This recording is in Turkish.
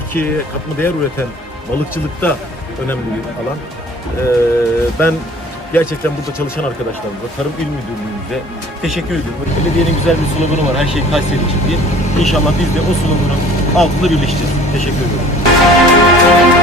Türkiye'ye katma değer üreten balıkçılıkta önemli bir alan. Ee, ben gerçekten burada çalışan arkadaşlarımıza, Tarım İl Müdürlüğümüze teşekkür ediyorum. Belediyenin güzel bir sloganı var, her şey Kayseri için diye. İnşallah biz de o sloganın altında birleşeceğiz. Teşekkür ediyorum.